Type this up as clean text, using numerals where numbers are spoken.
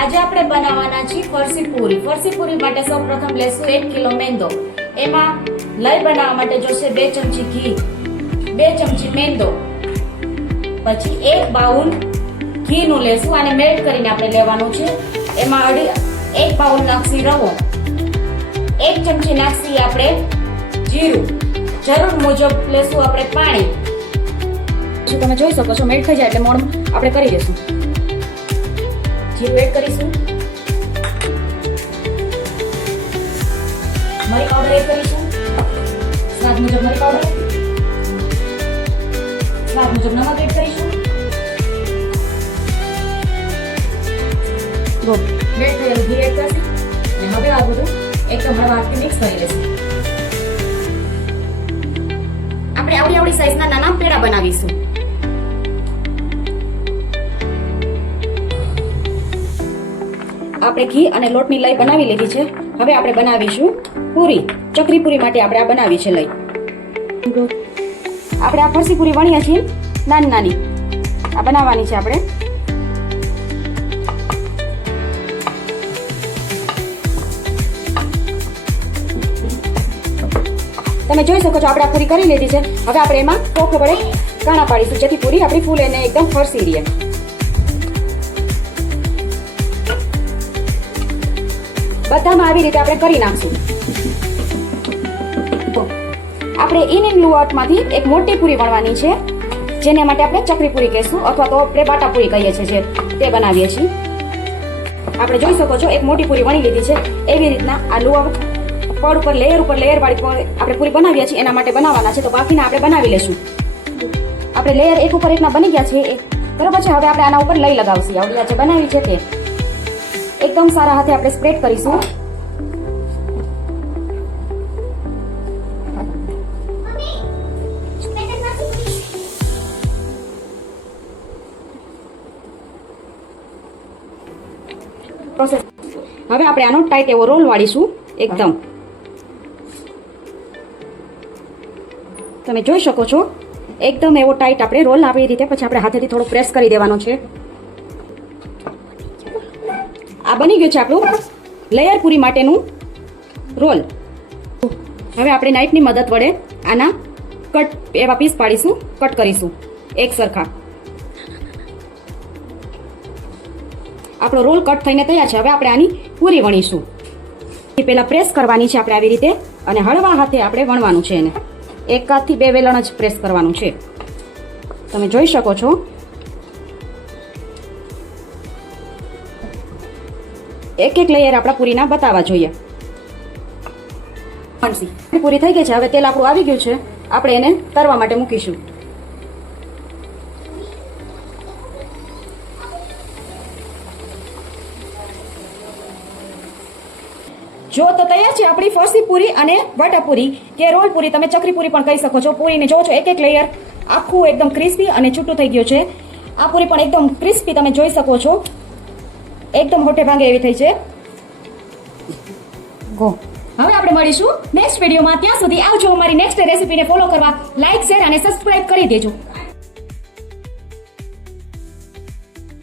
આજે આપણે બનાવવાના છીએ ફરસી પૂરી. ફરસી પૂરી માટે સૌપ્રથમ લેશું 1 કિલો મેંદો. એમાં લઈ બનાવવા માટે જોશે 2 ચમચી ઘી, 2 ચમચી મેંદો, પછી 1 બાઉલ ઘીનું લેશું. આને મેલ્ટ કરીને આપણે લેવાનું છે. એમાં 1 બાઉલ નાખશી રવો, 1 ચમચી નાખશી આપણે જીરું, જરૂર મુજબ લેશું આપણે પાણી. તમે જોઈ શકો છો મેલ્ટ થઈ જાય એટલે મોણ આપણે કરી દઈશું. જીરું એડ કરીશું, મરી પાવડર એડ કરીશું, સ્વાદ મુજબ મરી પાવડર, સ્વાદ મુજબ નમક એડ કરીશું. મેલ્ટ થયેલું ઘી એડ કરશું અને હવે આ બધું એકદમ હળવા હાથથી મિક્સ કરી લેશું. આપણે આવડી સાઈઝના નાના પેડા બનાવીશું. આપણે ઘી અને લોટની લઈ બનાવી લીધી છે. હવે આપણે બનાવીશું પૂરી. ચકરી પૂરી માટે આપણે આ બનાવી છે લઈ. આપણે આ ફરસી પૂરી વણીએ છીએ નાની નાની. આ બનાવવાની છે આપણે. તમે જોઈ શકો છો આપણે આ પૂરી કરી લીધી છે. હવે આપણે એમાં કોકો વડે કાણા પાડીશું જેથી પૂરી આપણી ફૂલે ને એકદમ ફરસી રહે. બધામાં આવી રીતે આપણે કરી નાખશું. આપણે ઇનિંગ લોટમાંથી એક મોટી પૂરી વણવાની છે, જેને માટે આપણે ચકરી પૂરી કહીશું અથવા તો આપણે બાટા પૂરી કહીએ છીએ, તે બનાવીએ છીએ. આપણે જોઈ શકો છો એક મોટી પૂરી વણી લીધી છે. એવી રીતના આ લુવા પડ ઉપર લેયર વાળી આપણે પૂરી બનાવીએ છીએ. એના માટે બનાવવાના છે, તો બાકીના આપણે બનાવી લેશું. આપણે લેયર એક ઉપર એકના બની ગયા છે બરોબર છે. હવે આપણે આના ઉપર લઈ લગાવશું. આવડી આ જે બનાવી છે તે એકદમ સારા હાથે આપણે સ્પ્રેડ કરીશું. પ્રોસેસ. હવે આપણે આનો ટાઈટ એવો રોલ વાળીશું એકદમ. તમે જોઈ શકો છો એકદમ એવો ટાઈટ આપણે રોલ આવી રીતે. પછી આપણે હાથેથી થોડું પ્રેસ કરી દેવાનો છે. આ બની ગયું છે આપણું લેયર પૂરી માટેનું રોલ. હવે આપણે નાઈફની મદદ વડે આના કટ એવા પીસ પાડીશું, કટ કરીશું એક સરખા. આપણો રોલ કટ થઈને તૈયાર છે. હવે આપણે આની પૂરી વણીશું. પહેલા પ્રેસ કરવાની છે આપણે આવી રીતે અને હળવા હાથે આપણે વણવાનું છે એને. એક હાથથી 2 વેલણ જ પ્રેસ કરવાનું છે. તમે જોઈ શકો છો એક લેયર આપણા પૂરીના બતાવવા જોઈએ. પૂરી થઈ ગઈ છે. હવે તેલ આપણું આવી ગયું છે. આપણે એને તરવા માટે મૂકીશું. જો તો તૈયાર છે આપણી ફરસી પૂરી અને બટા પૂરી કે રોલ પૂરી. તમે ચકરી પૂરી પણ કહી શકો છો. પૂરીને જો છો એક લેયર આખું એકદમ ક્રિસ્પી અને છૂટું થઈ ગયું છે. આ પૂરી પણ એકદમ ક્રિસ્પી તમે જોઈ શકો છો. એકદમ હોઠે ભાંગે એવી થઈ છે. ગો. હવે આપણે મળીશું નેક્સ્ટ વિડીયોમાં. ત્યાં સુધી આવજો. અમારી નેક્સ્ટ રેસીપીને ફોલો કરવા લાઈક, શેર અને સબસ્ક્રાઇબ કરી દેજો.